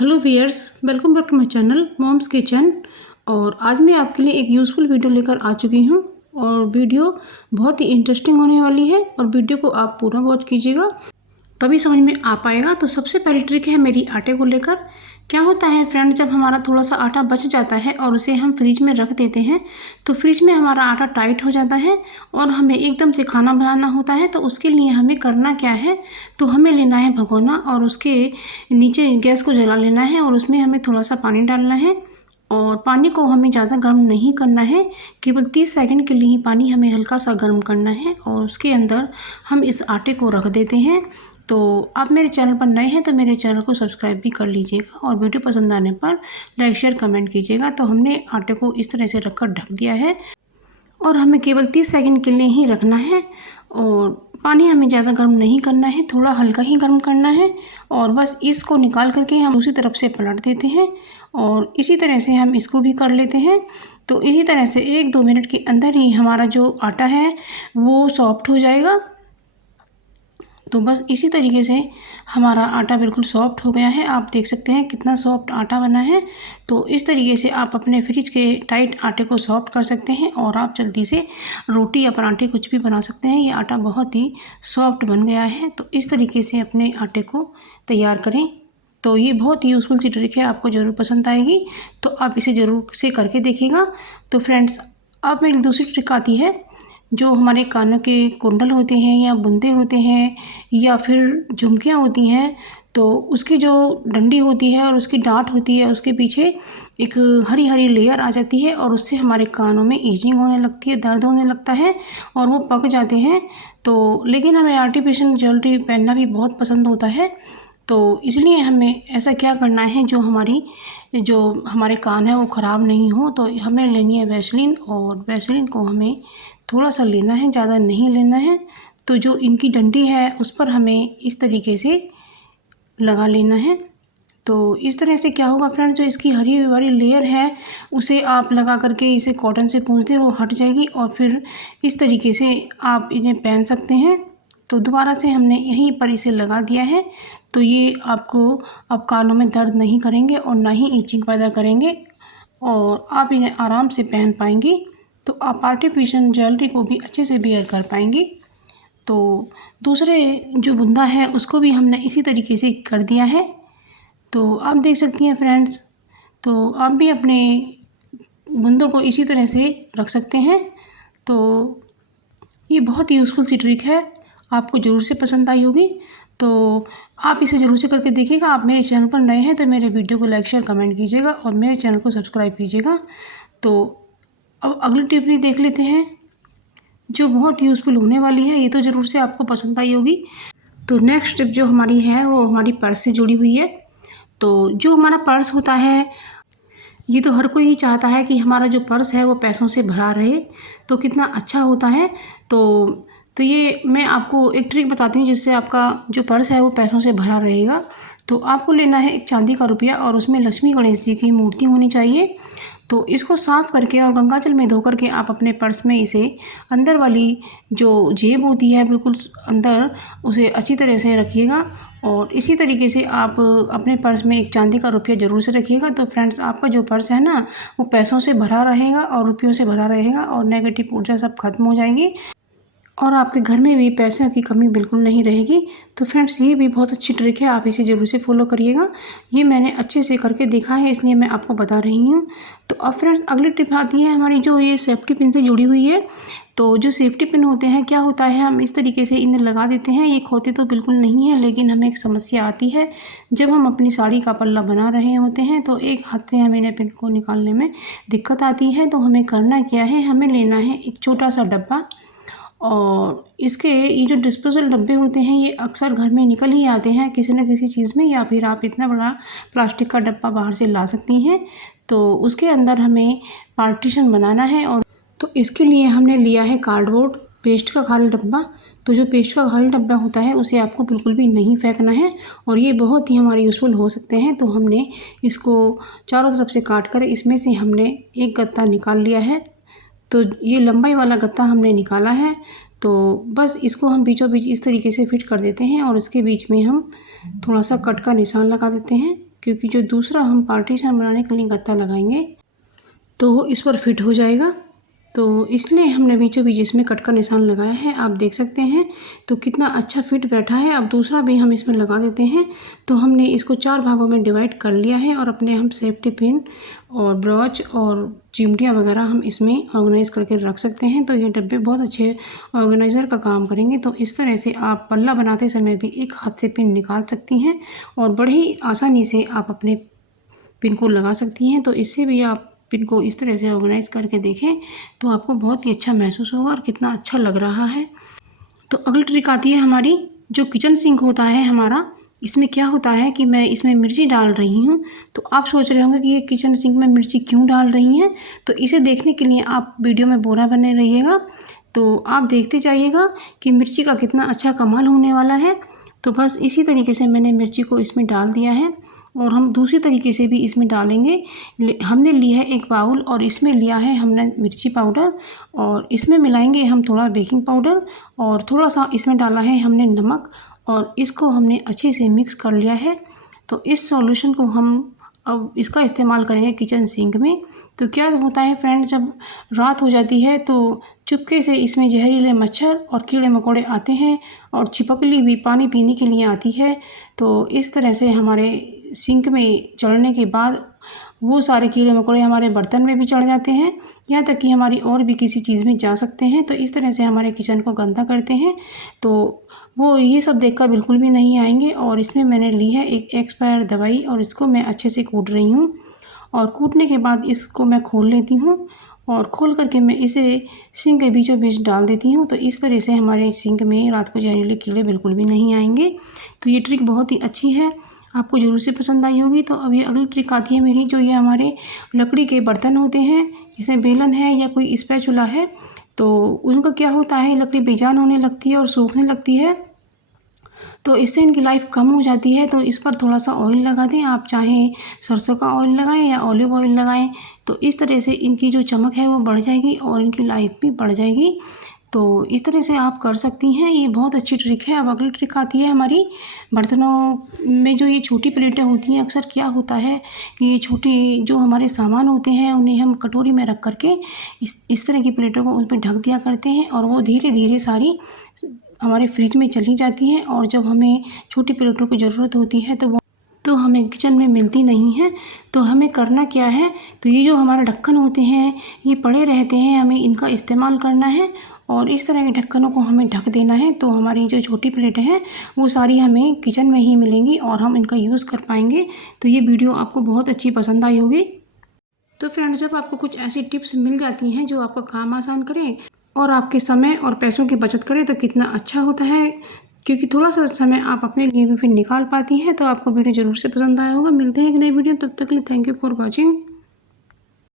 Hello viewers, welcome back to my channel Mom's Kitchen. और आज मैं आपके लिए एक यूज़फुल वीडियो लेकर आ चुकी हूँ और वीडियो बहुत ही इंटरेस्टिंग होने वाली है और वीडियो को आप पूरा वॉच कीजिएगा तभी समझ में आ पाएगा। तो सबसे पहली ट्रिक है मेरी आटे को लेकर। क्या होता है फ्रेंड, जब हमारा थोड़ा सा आटा बच जाता है और उसे हम फ्रिज में रख देते हैं तो फ्रिज में हमारा आटा टाइट हो जाता है और हमें एकदम से खाना बनाना होता है। तो उसके लिए हमें करना क्या है, तो हमें लेना है भगोना और उसके नीचे गैस को जला लेना है और उसमें हमें थोड़ा सा पानी डालना है। और पानी को हमें ज़्यादा गर्म नहीं करना है, केवल 30 सेकंड के लिए ही पानी हमें हल्का सा गर्म करना है और उसके अंदर हम इस आटे को रख देते हैं। तो आप मेरे चैनल पर नए हैं तो मेरे चैनल को सब्सक्राइब भी कर लीजिएगा और वीडियो पसंद आने पर लाइक शेयर कमेंट कीजिएगा। तो हमने आटे को इस तरह से रखकर ढक दिया है और हमें केवल 30 सेकंड के लिए ही रखना है और पानी हमें ज़्यादा गर्म नहीं करना है, थोड़ा हल्का ही गर्म करना है। और बस इसको निकाल करके हम दूसरी तरफ से पलट देते हैं और इसी तरह से हम इसको भी कर लेते हैं। तो इसी तरह से 1-2 मिनट के अंदर ही हमारा जो आटा है वो सॉफ्ट हो जाएगा। तो बस इसी तरीके से हमारा आटा बिल्कुल सॉफ्ट हो गया है। आप देख सकते हैं कितना सॉफ्ट आटा बना है। तो इस तरीके से आप अपने फ्रिज के टाइट आटे को सॉफ्ट कर सकते हैं और आप जल्दी से रोटी या पराठे कुछ भी बना सकते हैं। ये आटा बहुत ही सॉफ्ट बन गया है। तो इस तरीके से अपने आटे को तैयार करें। तो ये बहुत ही यूज़फुल सी ट्रिक है, आपको ज़रूर पसंद आएगी। तो आप इसे ज़रूर से करके देखिएगा। तो फ्रेंड्स, अब मेरी दूसरी ट्रिक आती है। जो हमारे कानों के कुंडल होते हैं या बुंदे होते हैं या फिर झुमकियाँ होती हैं, तो उसकी जो डंडी होती है और उसकी डाँट होती है, उसके पीछे एक हरी हरी लेयर आ जाती है और उससे हमारे कानों में ईजिंग होने लगती है, दर्द होने लगता है और वो पक जाते हैं। तो लेकिन हमें आर्टिफिशियल ज्वेलरी पहनना भी बहुत पसंद होता है। तो इसलिए हमें ऐसा क्या करना है, जो हमारे कान है वो ख़राब नहीं हो, तो हमें लेनी है वैसलीन और वैसलीन को हमें थोड़ा सा लेना है, ज़्यादा नहीं लेना है। तो जो इनकी डंडी है उस पर हमें इस तरीके से लगा लेना है। तो इस तरह से क्या होगा फ्रेंड्स, जो इसकी हरी वाली लेयर है उसे आप लगा करके इसे कॉटन से पोंछ दें, वो हट जाएगी और फिर इस तरीके से आप इन्हें पहन सकते हैं। तो दोबारा से हमने यहीं पर इसे लगा दिया है। तो ये आपको अब कानों में दर्द नहीं करेंगे और ना ही ईचिंग पैदा करेंगे और आप इन्हें आराम से पहन पाएंगी। तो आप आर्टिफिशियल ज्वेलरी को भी अच्छे से वेयर कर पाएंगी। तो दूसरे जो बुंदा है उसको भी हमने इसी तरीके से कर दिया है। तो आप देख सकती हैं फ्रेंड्स, तो आप भी अपने बुंदों को इसी तरह से रख सकते हैं। तो ये बहुत ही यूज़फुल सी ट्रिक है, आपको ज़रूर से पसंद आई होगी। तो आप इसे ज़रूर से करके देखिएगा। आप मेरे चैनल पर नए हैं तो मेरे वीडियो को लाइक शेयर कमेंट कीजिएगा और मेरे चैनल को सब्सक्राइब कीजिएगा। तो अब अगली टिप भी देख लेते हैं जो बहुत यूज़फुल होने वाली है, ये तो ज़रूर से आपको पसंद आई होगी। तो नेक्स्ट टिप जो हमारी है वो हमारी पर्स से जुड़ी हुई है। तो जो हमारा पर्स होता है, ये तो हर कोई ही चाहता है कि हमारा जो पर्स है वो पैसों से भरा रहे, तो कितना अच्छा होता है। तो ये मैं आपको एक ट्रिक बताती हूँ जिससे आपका जो पर्स है वो पैसों से भरा रहेगा। तो आपको लेना है एक चांदी का रुपया और उसमें लक्ष्मी गणेश जी की मूर्ति होनी चाहिए। तो इसको साफ़ करके और गंगाजल में धो करके आप अपने पर्स में इसे अंदर वाली जो जेब होती है बिल्कुल अंदर, उसे अच्छी तरह से रखिएगा। और इसी तरीके से आप अपने पर्स में एक चांदी का रुपया ज़रूर से रखिएगा। तो फ्रेंड्स, आपका जो पर्स है ना वो पैसों से भरा रहेगा और रुपयों से भरा रहेगा और नेगेटिव ऊर्जा सब खत्म हो जाएगी और आपके घर में भी पैसे की कमी बिल्कुल नहीं रहेगी। तो फ्रेंड्स, ये भी बहुत अच्छी ट्रिक है, आप इसे ज़रूर से फॉलो करिएगा। ये मैंने अच्छे से करके देखा है इसलिए मैं आपको बता रही हूँ। तो अब फ्रेंड्स, अगली टिप आती है हमारी जो ये सेफ्टी पिन से जुड़ी हुई है। तो जो सेफ्टी पिन होते हैं, क्या होता है, हम इस तरीके से इन्हें लगा देते हैं। ये खोते तो बिल्कुल नहीं है, लेकिन हमें एक समस्या आती है जब हम अपनी साड़ी का पल्ला बना रहे होते हैं तो एक हाथ से हमें इन्हें पिन को निकालने में दिक्कत आती है। तो हमें करना क्या है, हमें लेना है एक छोटा सा डब्बा और इसके ये जो डिस्पोजल डब्बे होते हैं ये अक्सर घर में निकल ही आते हैं किसी न किसी चीज़ में, या फिर आप इतना बड़ा प्लास्टिक का डब्बा बाहर से ला सकती हैं। तो उसके अंदर हमें पार्टीशन बनाना है और तो इसके लिए हमने लिया है कार्डबोर्ड, पेस्ट का खाली डब्बा। तो जो पेस्ट का खाली डब्बा होता है उसे आपको बिल्कुल भी नहीं फेंकना है और ये बहुत ही हमारे यूज़फुल हो सकते हैं। तो हमने इसको चारों तरफ से काट कर इसमें से हमने एक गत्ता निकाल लिया है। तो ये लंबाई वाला गत्ता हमने निकाला है। तो बस इसको हम बीचों बीच इस तरीके से फिट कर देते हैं और इसके बीच में हम थोड़ा सा कट का निशान लगा देते हैं। क्योंकि जो दूसरा हम पार्टीशन बनाने के लिए गत्ता लगाएंगे तो वो इस पर फिट हो जाएगा। तो इसलिए हमने बीचों बीच इसमें कट का निशान लगाया है, आप देख सकते हैं। तो कितना अच्छा फिट बैठा है। अब दूसरा भी हम इसमें लगा देते हैं। तो हमने इसको 4 भागों में डिवाइड कर लिया है और अपने हम सेफ्टी पिन और ब्रॉच और चिमटियाँ वगैरह हम इसमें ऑर्गेनाइज करके रख सकते हैं। तो ये डब्बे बहुत अच्छे ऑर्गेनाइज़र का काम करेंगे। तो इस तरह से आप पल्ला बनाते समय भी एक हाथ से पिन निकाल सकती हैं और बड़े ही आसानी से आप अपने पिन को लगा सकती हैं। तो इससे भी आप पिन को इस तरह से ऑर्गेनाइज करके देखें तो आपको बहुत ही अच्छा महसूस होगा और कितना अच्छा लग रहा है। तो अगली ट्रिक आती है हमारी जो किचन सिंक होता है हमारा। इसमें क्या होता है कि मैं इसमें मिर्ची डाल रही हूँ। तो आप सोच रहे होंगे कि ये किचन सिंक में मिर्ची क्यों डाल रही हैं। तो इसे देखने के लिए आप वीडियो में पूरा बने रहिएगा। तो आप देखते जाइएगा कि मिर्ची का कितना अच्छा कमाल होने वाला है। तो बस इसी तरीके से मैंने मिर्ची को इसमें डाल दिया है और हम दूसरी तरीके से भी इसमें डालेंगे। हमने लिया है एक बाउल और इसमें लिया है हमने मिर्ची पाउडर और इसमें मिलाएंगे हम थोड़ा बेकिंग पाउडर और थोड़ा सा इसमें डाला है हमने नमक और इसको हमने अच्छे से मिक्स कर लिया है। तो इस सॉल्यूशन को हम अब इसका इस्तेमाल करेंगे किचन सिंक में। तो क्या होता है फ्रेंड, जब रात हो जाती है तो चुपके से इसमें जहरीले मच्छर और कीड़े मकोड़े आते हैं और छिपकली भी पानी पीने के लिए आती है। तो इस तरह से हमारे सिंक में चढ़ने के बाद वो सारे कीड़े मकोड़े हमारे बर्तन में भी चढ़ जाते हैं, यहाँ तक कि हमारी और भी किसी चीज़ में जा सकते हैं। तो इस तरह से हमारे किचन को गंदा करते हैं। तो वो ये सब देखकर बिल्कुल भी नहीं आएंगे। और इसमें मैंने ली है एक एक्सपायर दवाई और इसको मैं अच्छे से कूट रही हूँ और कूटने के बाद इसको मैं खोल लेती हूँ और खोल करके मैं इसे सिंक के बीचों बीच डाल देती हूँ। तो इस तरह से हमारे सिंक में रात को जहरीले कीड़े बिल्कुल भी नहीं आएंगे। तो ये ट्रिक बहुत ही अच्छी है, आपको ज़रूर से पसंद आई होगी। तो अब ये अगली ट्रिक आती है मेरी, जो ये हमारे लकड़ी के बर्तन होते हैं, जैसे बेलन है या कोई स्पैचुला है। तो उनका क्या होता है, लकड़ी बेजान होने लगती है और सूखने लगती है। तो इससे इनकी लाइफ कम हो जाती है। तो इस पर थोड़ा सा ऑयल लगा दें, आप चाहें सरसों का ऑयल लगाएं या ऑलिव ऑयल लगाएं। तो इस तरह से इनकी जो चमक है वो बढ़ जाएगी और इनकी लाइफ भी बढ़ जाएगी। तो इस तरह से आप कर सकती हैं, ये बहुत अच्छी ट्रिक है। अब अगली ट्रिक आती है हमारी बर्तनों में जो ये छोटी प्लेटें होती हैं। अक्सर क्या होता है कि ये छोटी जो हमारे सामान होते हैं उन्हें हम कटोरी में रख करके इस तरह की प्लेटों को उन पर ढक दिया करते हैं और वो धीरे धीरे सारी हमारे फ्रिज में चली जाती हैं और जब हमें छोटी प्लेटों की ज़रूरत होती है तो हमें किचन में मिलती नहीं है। तो हमें करना क्या है, तो ये जो हमारे ढक्कन होते हैं ये पड़े रहते हैं, हमें इनका इस्तेमाल करना है और इस तरह के ढक्कनों को हमें ढक देना है। तो हमारी जो छोटी प्लेटें हैं वो सारी हमें किचन में ही मिलेंगी और हम इनका यूज़ कर पाएंगे। तो ये वीडियो आपको बहुत अच्छी पसंद आई होगी। तो फ्रेंड्स, जब आपको कुछ ऐसी टिप्स मिल जाती हैं जो आपका काम आसान करें और आपके समय और पैसों की बचत करें तो कितना अच्छा होता है, क्योंकि थोड़ा सा समय आप अपने लिए भी फिर निकाल पाती हैं। तो आपको वीडियो ज़रूर से पसंद आया होगा। मिलते हैं एक नई वीडियो, तब तक के लिए थैंक यू फॉर वॉचिंग।